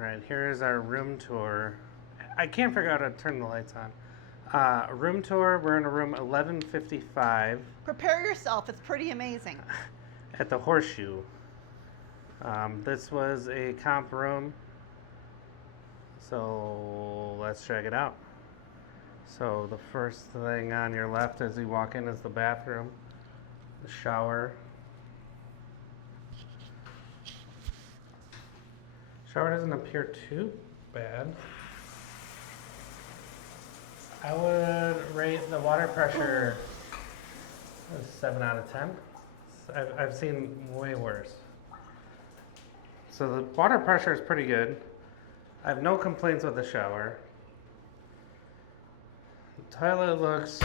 right, here is our room tour. I can't figure out how to turn the lights on. Room tour, we're in a room 1155 Prepare yourself. It's pretty amazing. at the Horseshoe. This was a comp room, so let's check it out. So the first thing on your left as you walk in is the bathroom, the shower. Shower doesn't appear too bad. I would rate the water pressure a 7 out of 10. I've seen way worse. So the water pressure is pretty good. I have no complaints with the shower. The toilet looks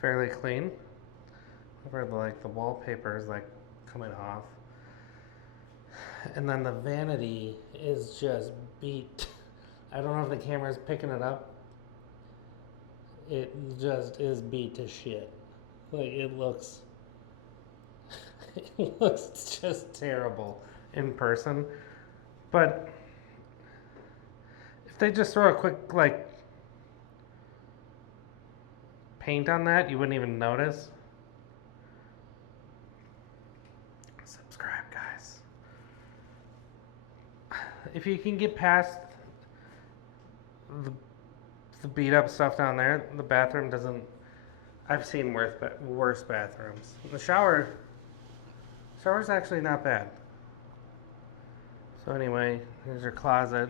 fairly clean. However, the wallpaper is like coming off. And then the vanity is just beat. I don't know if the camera is picking it up. It just is beat to shit. Like it looks just terrible in person. But if they just throw a quick paint on that, you wouldn't even notice. Subscribe, guys. If you can get past the beat up stuff down there, the bathroom doesn't. I've seen worse bathrooms. The shower's actually not bad. So anyway, here's your closet.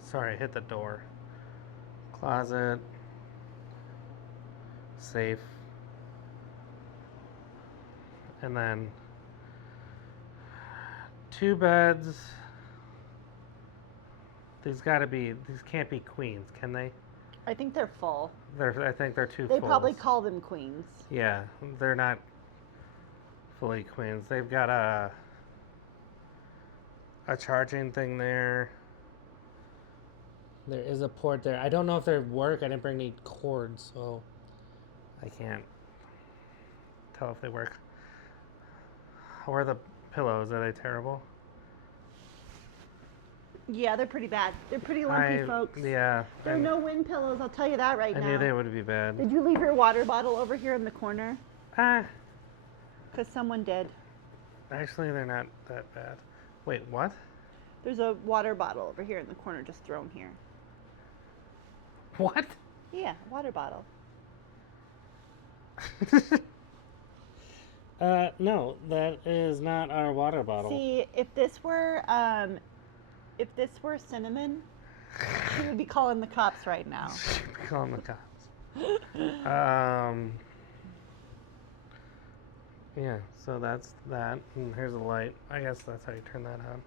Sorry, I hit the door. Closet. Safe. And then 2 beds. These can't be queens, can they? I think they're full. I think they're too They full. probably call them queens. Yeah, they're not fully queens. They've got a charging thing there. There is a port there. I don't know if they work. I didn't bring any cords, so I can't tell if they work. How are the pillows? Are they terrible? Yeah, they're pretty bad. They're pretty lumpy, folks. Yeah. There are no wind pillows, I'll tell you that right now. I knew they would be bad. Did you leave your water bottle over here in the corner? Because someone did. Actually, they're not that bad. Wait, what? There's a water bottle over here in the corner just thrown here. What? Yeah, water bottle. No, that is not our water bottle. See, if this were Cinnamon, she would be calling the cops right now. She'd be calling the cops. Yeah, so that's that. And here's a light. I guess that's how you turn that on.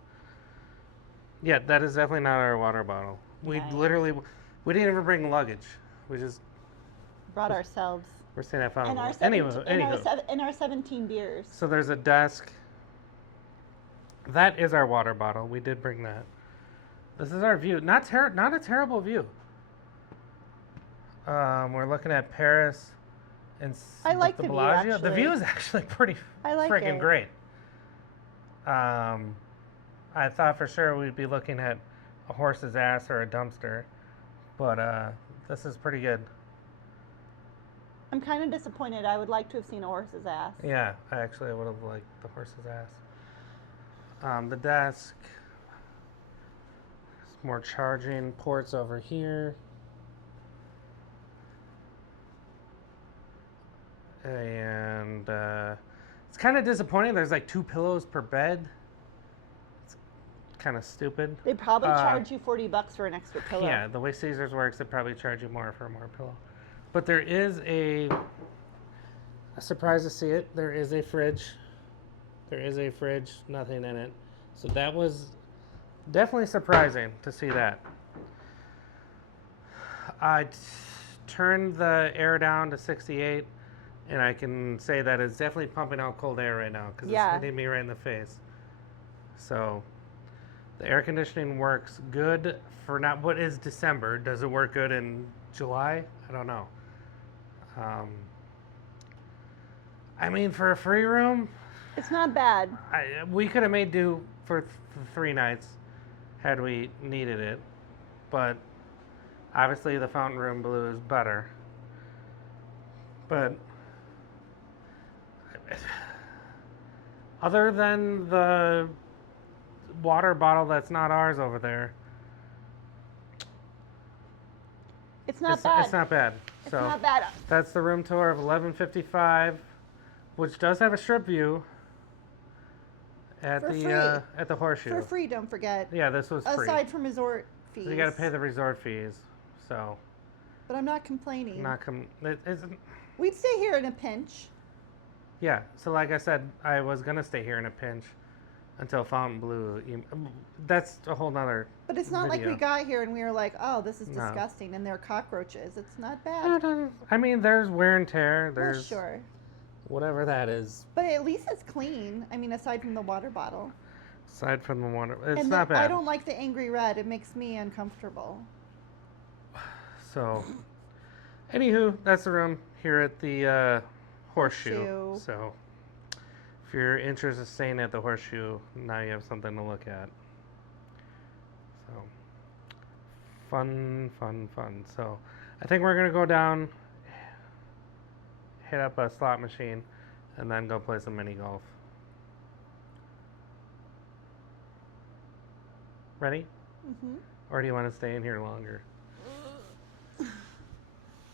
Yeah, that is definitely not our water bottle. We didn't even bring luggage. We just brought ourselves. We're staying at Fountain. And our 17 beers. So there's a desk. That is our water bottle. We did bring that. This is our view. Not a terrible view. We're looking at Paris and I like the Bellagio. view, actually. The view is actually pretty freaking great. I thought for sure we'd be looking at a horse's ass or a dumpster, but this is pretty good. I'm kind of disappointed. I would like to have seen a horse's ass. Yeah, I actually would have liked the horse's ass. The desk. There's more charging ports over here. And it's kind of disappointing. There's like 2 pillows per bed. It's kind of stupid. They probably charge you $40 for an extra pillow. Yeah, the way Caesars works, they probably charge you more for more pillow. But there is a surprise to see it. There is a fridge. There is a fridge, nothing in it. So that was definitely surprising to see that. I turned the air down to 68. And I can say that it's definitely pumping out cold air right now because it's hitting me right in the face. So the air conditioning works good for not what is December. Does it work good in July? I don't know. I mean, for a free room, it's not bad. We could have made do for 3 nights. had we needed it. But obviously the fountain room blue is better. But other than the water bottle that's not ours over there, It's not bad. It's not bad. It's So not bad. that's the room tour of 1155, which does have a strip view at For the free. at the Horseshoe. For free, don't forget. Yeah, this was free. Aside from resort fees. So you got to pay the resort fees. So But I'm not complaining. it's, We'd stay here in a pinch. yeah. So like I said, I was gonna stay here in a pinch until Fountain Blue. That's a whole nother. But it's not like video. we got here and we were like, oh, this is No. disgusting, and there are cockroaches. It's not bad. I mean, there's wear and tear. Well, There's sure. whatever that is. But at least it's clean. I mean, aside from the water bottle. Aside from the water, it's And not bad. I don't like the angry red. It makes me uncomfortable. So, anywho, that's the room here at the Horseshoe. Horseshoe. So, if you're interested in staying at the Horseshoe, now you have something to look at. So, fun. So, I think we're gonna go down, hit up a slot machine, and then go play some mini golf. Ready? Hmm. Or do you want to stay in here longer?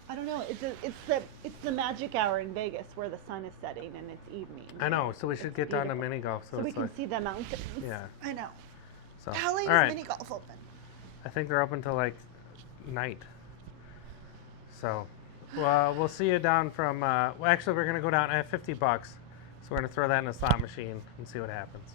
I don't know. It's the magic hour in Vegas where the sun is setting and it's evening. I know, so we should It's get down to beautiful. mini golf. So we it's can like, see the mountains. yeah. I know. So, How late all right. is mini golf open? I think they're open till like night. So, well, we'll see you down from. Well, actually, we're gonna go down. I have $50, so we're gonna throw that in a slot machine and see what happens.